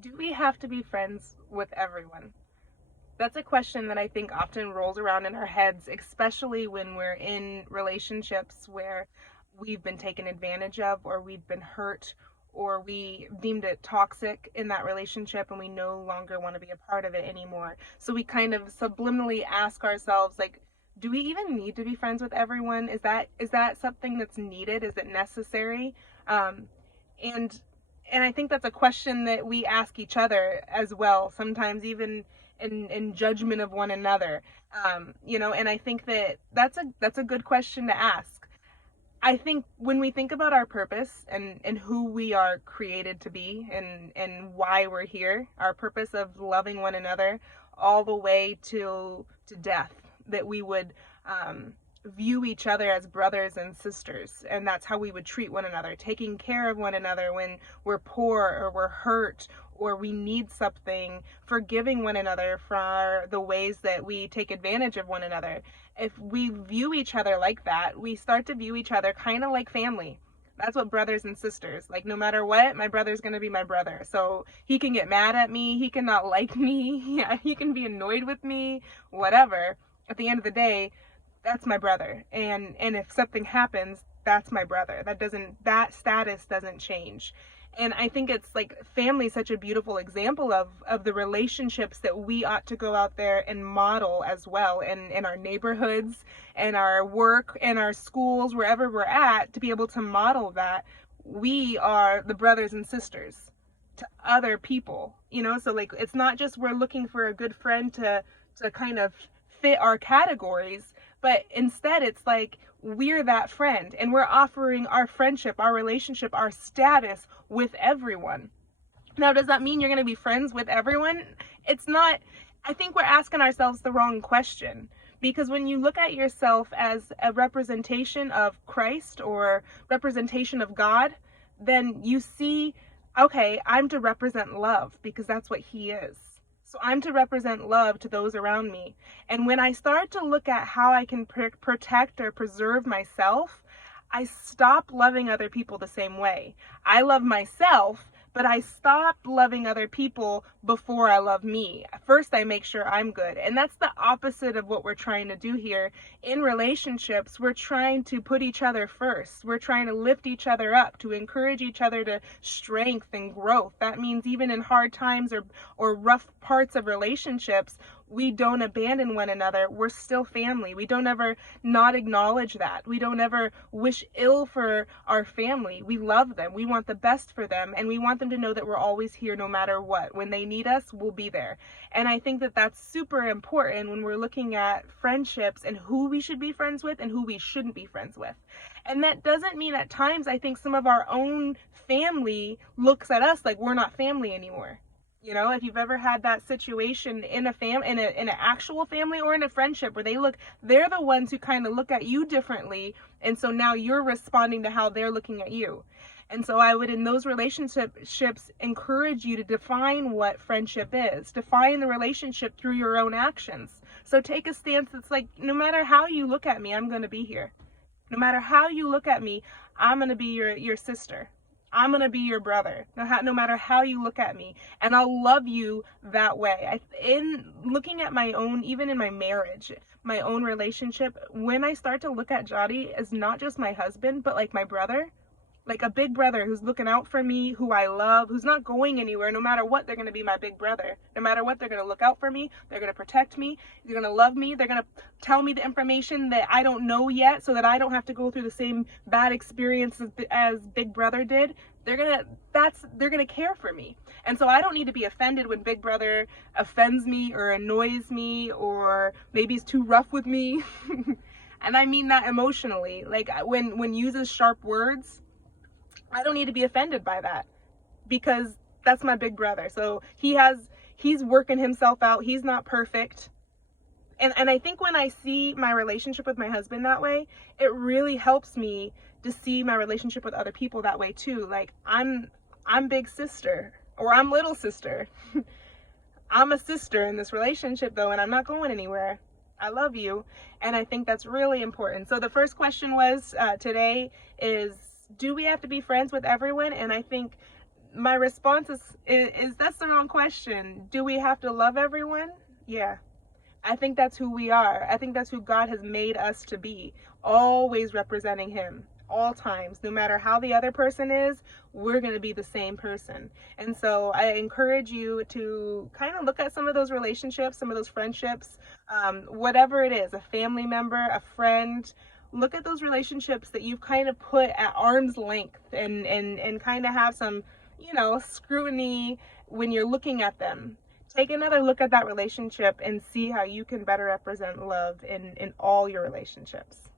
Do we have to be friends with everyone? That's a question that I think often rolls around in our heads, especially when we're in relationships where we've been taken advantage of, or we've been hurt, or we deemed it toxic in that relationship and we no longer want to be a part of it anymore. So we kind of subliminally ask ourselves, like, do we even need to be friends with everyone? Is that something that's needed? Is it necessary? Um, and and I think that's a question that we ask each other as well, sometimes even in judgment of one another. And I think that that's a good question to ask. I think when we think about our purpose and who we are created to be and why we're here, our purpose of loving one another all the way to death, that we would view each other as brothers and sisters, and that's how we would treat one another, taking care of one another when we're poor or we're hurt or we need something, forgiving one another for the ways that we take advantage of one another. If we view each other like that, we start to view each other kind of like family. That's what brothers and sisters, like, no matter what, my brother's going to be my brother. So he can get mad at me, he can not like me, yeah, he can be annoyed with me, whatever. At the end of the day, that's my brother. And if something happens, that's my brother. That status doesn't change. And I think it's like family is such a beautiful example of the relationships that we ought to go out there and model as well in our neighborhoods and our work and our schools, wherever we're at, to be able to model that we are the brothers and sisters to other people. So like it's not just we're looking for a good friend to kind of fit our categories, but instead it's like we're that friend and we're offering our friendship, our relationship, our status with everyone. Now, does that mean you're going to be friends with everyone? It's not. I think we're asking ourselves the wrong question, because when you look at yourself as a representation of Christ or representation of God, then you see, okay, I'm to represent love because that's what he is. So I'm to represent love to those around me. And when I start to look at how I can protect or preserve myself, I stop loving other people the same way. I love myself, but I stop loving other people before I love me. First, I make sure I'm good. And that's the opposite of what we're trying to do here. In relationships, we're trying to put each other first. We're trying to lift each other up, to encourage each other to strength and growth. That means even in hard times or rough parts of relationships, we don't abandon one another. We're still family. We don't ever not acknowledge that. We don't ever wish ill for our family. We love them. We want the best for them. And we want them to know that we're always here no matter what. When they need us, we'll be there. And I think that that's super important when we're looking at friendships and who we should be friends with and who we shouldn't be friends with. And that doesn't mean at times I think some of our own family looks at us like we're not family anymore. If you've ever had that situation in an actual family or in a friendship where they're the ones who kind of look at you differently, and so now you're responding to how they're looking at you. And so I would, in those relationships, encourage you to define what friendship is. Define the relationship through your own actions. So take a stance that's like, no matter how you look at me, I'm going to be here. No matter how you look at me, I'm going to be your sister. I'm going to be your brother, no matter how you look at me. And I'll love you that way. In looking at my own, even in my marriage, my own relationship, when I start to look at Jody as not just my husband, but like my brother, like a big brother who's looking out for me, who I love, who's not going anywhere. No matter what, they're going to be my big brother. No matter what, they're going to look out for me. They're going to protect me. They're going to love me. They're going to tell me the information that I don't know yet so that I don't have to go through the same bad experience as big brother did. They're going to care for me. And so I don't need to be offended when big brother offends me or annoys me or maybe is too rough with me. And I mean that emotionally. Like when uses sharp words, I don't need to be offended by that, because that's my big brother. So he's working himself out. He's not perfect. And I think when I see my relationship with my husband that way, it really helps me to see my relationship with other people that way too. Like I'm big sister or I'm little sister. I'm a sister in this relationship though, and I'm not going anywhere. I love you. And I think that's really important. So the first question was today is, do we have to be friends with everyone? And I think my response is that's the wrong question. Do we have to love everyone? Yeah. I think that's who we are. I think that's who God has made us to be, always representing Him, all times. No matter how the other person is, we're going to be the same person. And so I encourage you to kind of look at some of those relationships, some of those friendships, whatever it is, a family member, a friend. Look at those relationships that you've kind of put at arm's length and kind of have some, scrutiny when you're looking at them. Take another look at that relationship and see how you can better represent love in all your relationships.